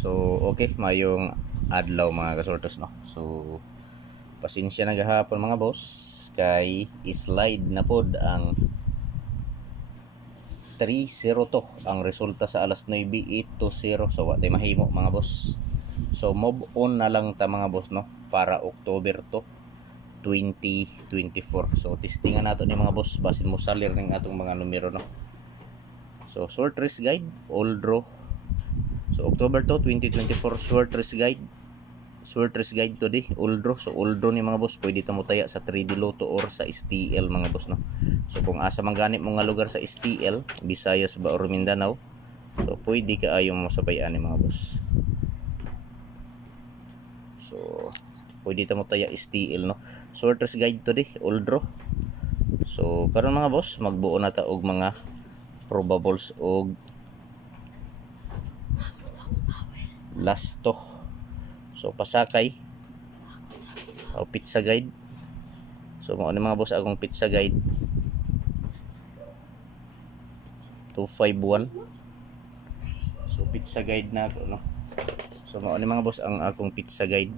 So okay, mayong adlaw mga kasortos no. So pasensya na gahapon mga boss kay slide na pod ang 3-0 to ang resulta sa alas 9, 8-0. So wa tay mahimo mga boss. So move on na lang ta mga boss no para October to 2024. So testingan nato ni mga boss basin mo salir ning atong mga numero no. So short race guide all draw. So October to 2024 short race guide. Short race guide today all draw. So all draw ni mga boss pwede ta mo taya sa 3D Lotto or sa STL mga boss no. So kung asa man gani mo nga lugar sa STL, Visayas ba or Mindanao, so pwede ka ayo mo sabayan ni mga boss. So pwede ta mo taya STL no. Short race guide today all draw. So karon mga boss magbuo na ta og mga probables og lasto. So pasakay o pizza guide. So mao ni mga boss akong pizza guide 251. So pizza guide na to no. So mao ni mga boss ang akong pizza guide.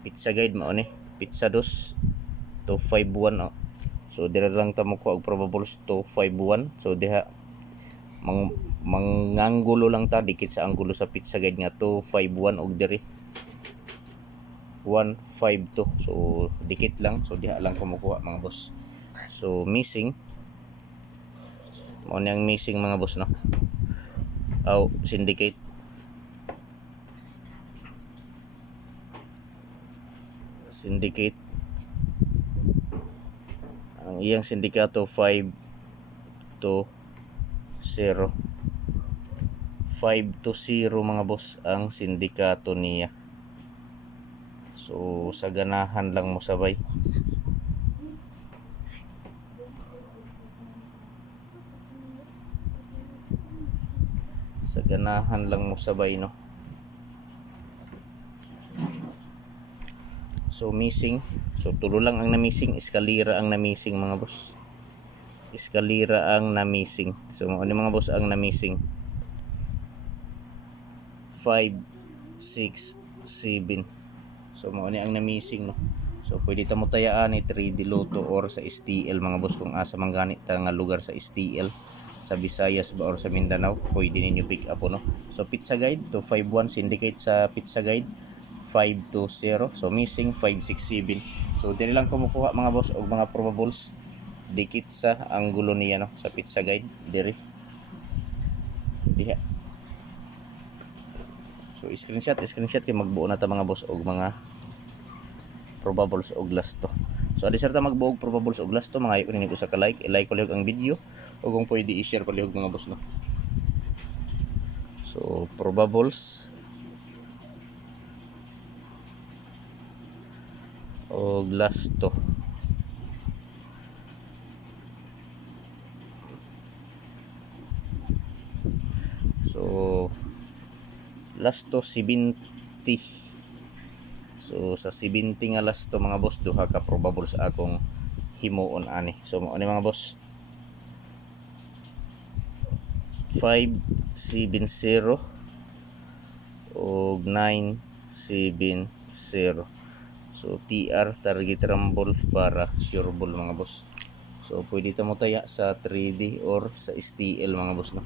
Pizza guide mao ni pizza dos 251 oh. So dira lang ta mo ko og probables 251. So diha manganggulo lang ta dikit sa anggulo sa pizza guide nga 251 og diri 152. So dikit lang, so diha lang kumukuha mga boss. So missing mo niyang missing mga boss no. Syndicate ang iyang sindikato 5-0 mga boss ang sindikato niya. So sa ganahan lang mo sabay. Sa ganahan lang mo sabay no. So missing. So tulo lang ang na-missing, eskalira ang na-missing mga boss. Eskalira ang na-missing. So ano mga boss ang na-missing? 5, 6, 7. So mao ni ang na-missing no. So pwede ta mo tayaan ni 3D Lotto or sa STL mga boss kung asa man gani ta nga lugar sa STL sa Visayas ba or sa Mindanao, pwede ninyo pick up no. So pizza guide 251 syndicate sa pizza guide 520. So missing 567. So dili lang kumukuha mga boss og mga probables dikit sa anggulo niya no sa pizza guide diri. Diha. So screenshot kay magbuo na ta mga boss og mga probables og lasto. So adi sir ta magbuo og probables og lasto mga ayo ninyo sa ka-like, i-like ko ang video o kung pwede i-share pa lihog mga boss no. So probables og lasto. So lasto 70. So sa 70 nga lasto mga boss duha ka probables akong himuon ani. So mao ni mga boss 570 og 970. So TR target rumble para sure ball mga boss. So pwede ta mo taya sa 3D or sa STL mga boss no.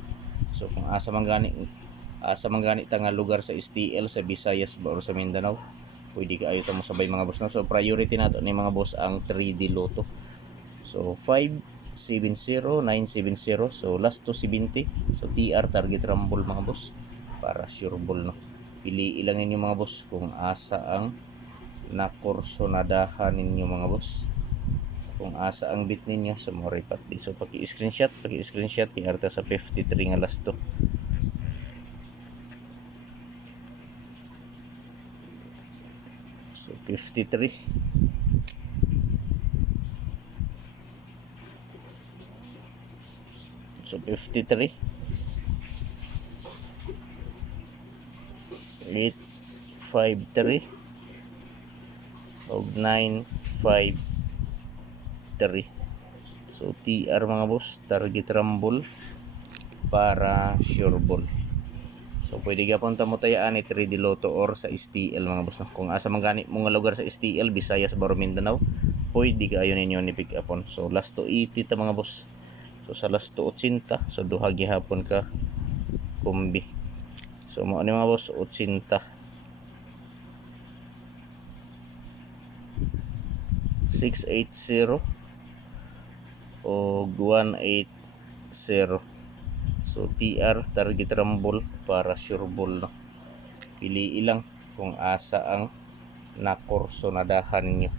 So kung asa man gani ta nga lugar sa STL sa Visayas ba or sa Mindanao, pwede ka ayo ta mo sabay mga boss no. So priority nato ni mga boss ang 3D Lotto. So 570, 970. So last to 70. So TR target rumble mga boss para sure ball no. Pili ilang ninyo mga boss kung asa ang nakursonadahan ninyo mga boss. Kung asa ang bit ninyo sa mga repat. So paki-screenshot kay arta sa 53 nga last to. So 53. So 53. 853 og 953. So TR mga boss target rumble para sure ball. So pwede gapon ta mo tayaan ni 3D Lotto or sa STL mga boss no. Kung asa man gani mo nga lugar sa STL, Visayas, Baro, Mindanao, pwede kaayo ninyo ni pick upon. So last 280 ta mga boss. So sa last 280, so duha gihapon ka kumbi. So mo ani mga boss 80 680 o 180. So TR target rumble para sure ball no. Pili ilang kung asa ang nakursonadahan ninyo.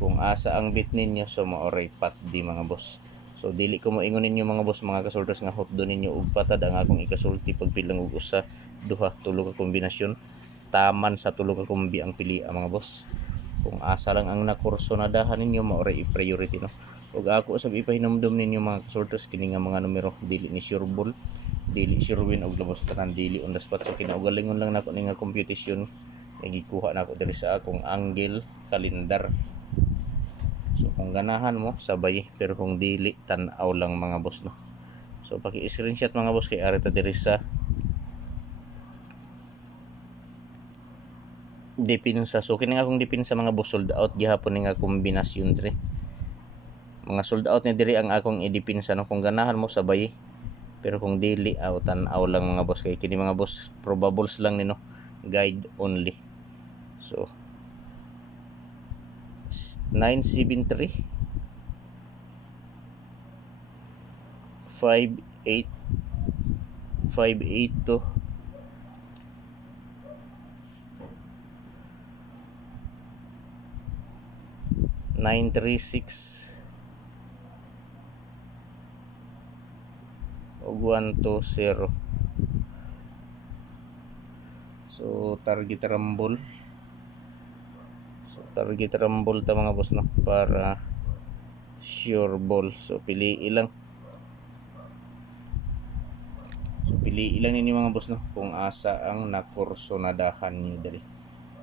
Kung asa ang bit ninyo, so maoray pat di mga boss. So dili ko mo ingon ninyo mga boss, mga kasultas nga hot do ninyo ug patad ang akong ikasulti pagpilang og usa, duha, tulo ka kombinasyon. Taman sa tulo ka kombi ang pili mga boss. Kung asa lang ang nakursonadahan ninyo, maoray i-priority no. Ug ako sab ipahinumdum ninyo mga kasultas kini nga mga numero dili ni sure ball, dili sure win og labos tanan, dili on the spot. So kinaugalingon lang nako ni nga computation nagikuha nako diri sa akong angle kalendar. So kung ganahan mo sabay, pero kung dili tan-aw lang mga boss no. So paki-screenshot mga boss kay arita diri sa dipinsa. So kini nga akong dipinsa mga boss, sold out gihapon ni nga kombinasyon diri. Mga sold out ni diri ang akong idipinsa no. Kung ganahan mo sabay, pero kung dili tan-aw lang mga boss, kay kini mga boss probables lang ni no, guide only. So 973 58 582 936 ug 120. So target rumble. So target rumble ta mga boss no para sure ball. So pili ilang. So pili ilang ninyo mga boss no kung asa ang nakursonadahan niyo dali.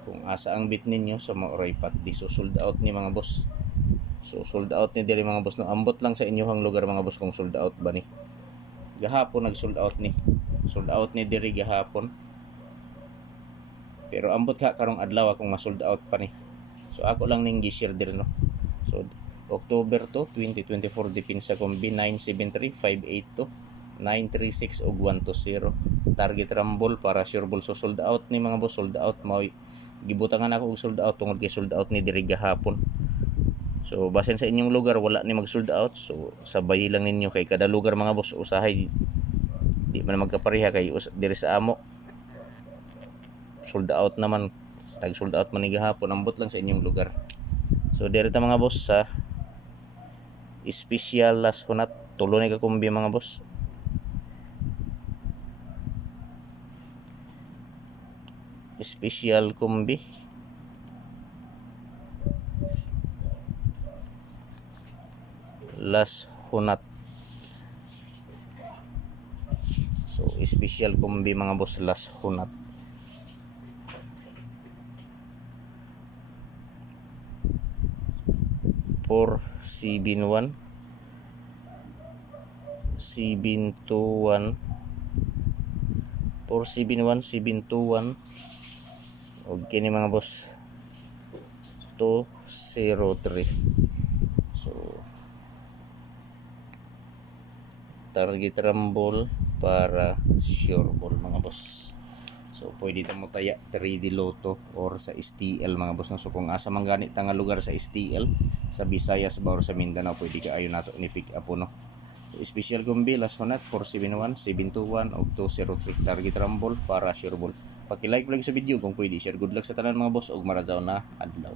Kung asa ang bit ninyo sa maoray pat di. So sold out ni mga boss. So sold out ni diri mga boss no. Ambot lang sa inyohang lugar mga boss kung sold out ba ni. Gahapon nag sold out ni. Sold out ni diri gahapon. Pero ambot ka karong adlaw kung ma-sold out pa ni. So ako lang ning gi-share diri no. So October to 2024 dipinsa kombi 973 582 936 ug 120. Target rumble para sure ball. So sold out ni mga boss, sold out mao. Gibutangan ako og sold out tungod kay sold out ni diri gahapon. So basin sa inyong lugar wala ni mag sold out, so sabay lang ninyo kay kada lugar mga boss usahay di man magkapareha kay diri sa amo sold out naman, nag sold out man ni gahapon, ambot lang sa inyong lugar. So diri ta mga boss sa special last hunat, tulo ni ka kombi mga boss. Special kombi last hunat. So special kombi mga boss last hunat. For CBN1 CBN21 for CBN1 CBN21 og kini mga boss 203. So target rumble para sure ball mga boss. So pwede ta mo taya 3D Lotto or sa STL mga boss. So kung asa man gani ta nga lugar sa STL sa Visayas, Baro, sa Mindanao, pwede ka ayo nato ni pick up no. So special kombi last hunat 471 721 og 203 target rumble para sure ball. Paki-like lang sa video kung pwede, share. Good luck sa tanan mga boss og marajaw na adlaw.